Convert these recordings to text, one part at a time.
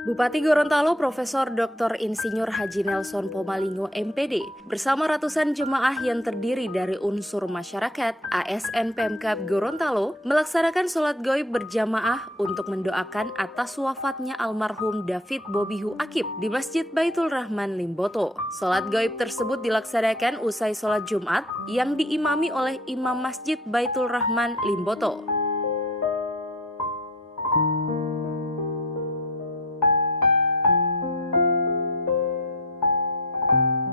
Bupati Gorontalo Profesor Dr. Insinyur Haji Nelson Pomalingo MPD bersama ratusan jemaah yang terdiri dari unsur masyarakat ASN Pemkab Gorontalo melaksanakan sholat gaib berjamaah untuk mendoakan atas wafatnya almarhum David Bobihu Akip di Masjid Baitul Rahman Limboto. Sholat gaib tersebut dilaksanakan usai sholat Jumat yang diimami oleh Imam Masjid Baitul Rahman Limboto.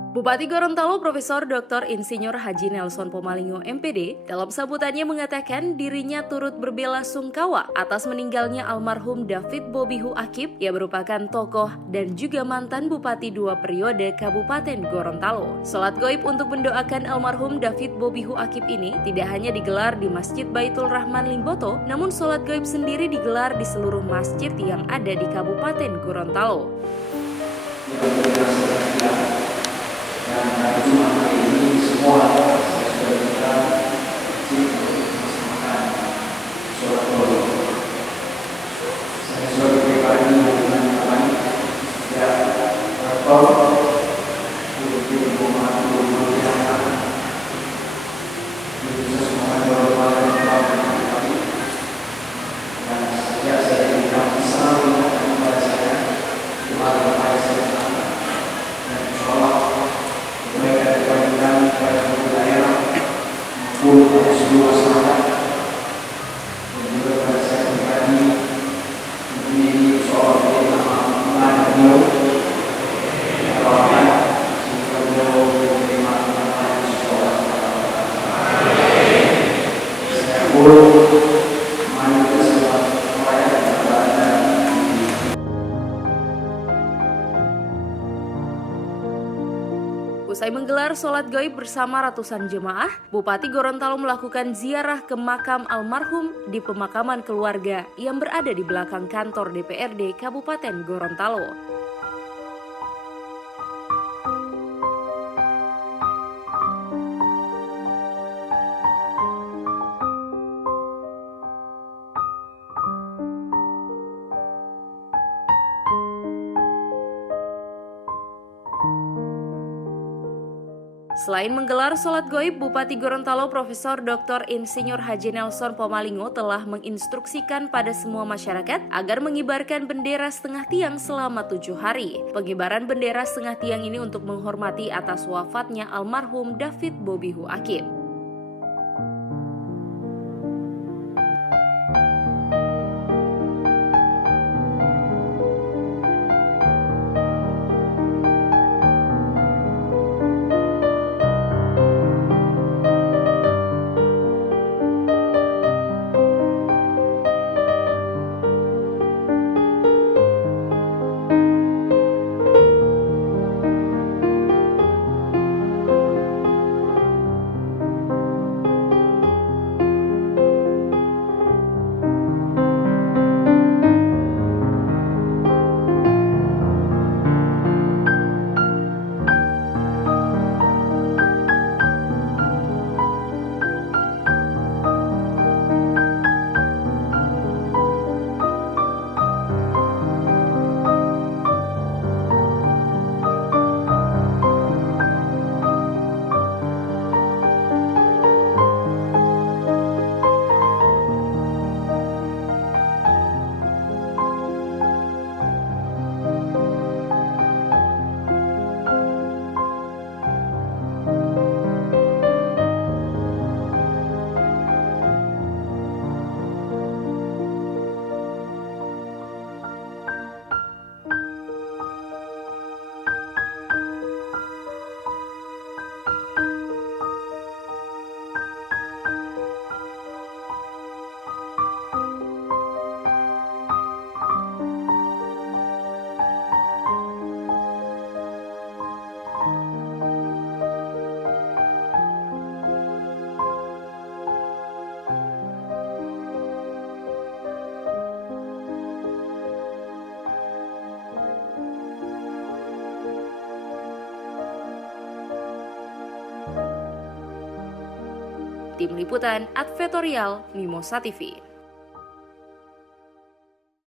Bupati Gorontalo Profesor Dr. Insinyur Haji Nelson Pomalingo MPD dalam sambutannya mengatakan dirinya turut berbela-sungkawa atas meninggalnya almarhum David Bobihu Akip yang merupakan tokoh dan juga mantan Bupati 2 periode Kabupaten Gorontalo. Salat gaib untuk mendoakan almarhum David Bobihu Akip ini tidak hanya digelar di Masjid Baitul Rahman Limboto, namun salat gaib sendiri digelar di seluruh masjid yang ada di Kabupaten Gorontalo. Dan hari Jumat ini semua saya sudah kita melaksanakan sholat gaib. Saya sebagai pribadi dengan teman ya rektor untuk membantu mengerjakan bisa semuanya berbagai dan sejak saya dibilang selalu ingatkan kepada saya keluarga saya dan sholat mereka dibandingkan pada seluruh daerah maupun pada seluruh masyarakat dan juga pada saya pribadi ini soal mengenai beliau doakan semoga beliau menerima kemenangan sekolah. Saya pun mari kita semua merayakan kepada Usai menggelar sholat gaib bersama ratusan jemaah, Bupati Gorontalo melakukan ziarah ke makam almarhum di pemakaman keluarga yang berada di belakang kantor DPRD Kabupaten Gorontalo. Selain menggelar sholat gaib, Bupati Gorontalo Profesor Dr. Insinyur Haji Nelson Pomalingo telah menginstruksikan pada semua masyarakat agar mengibarkan bendera setengah tiang selama 7 hari. Pengibaran bendera setengah tiang ini untuk menghormati atas wafatnya almarhum David Bobihu Akip. Tim Liputan Advertorial Mimosa TV.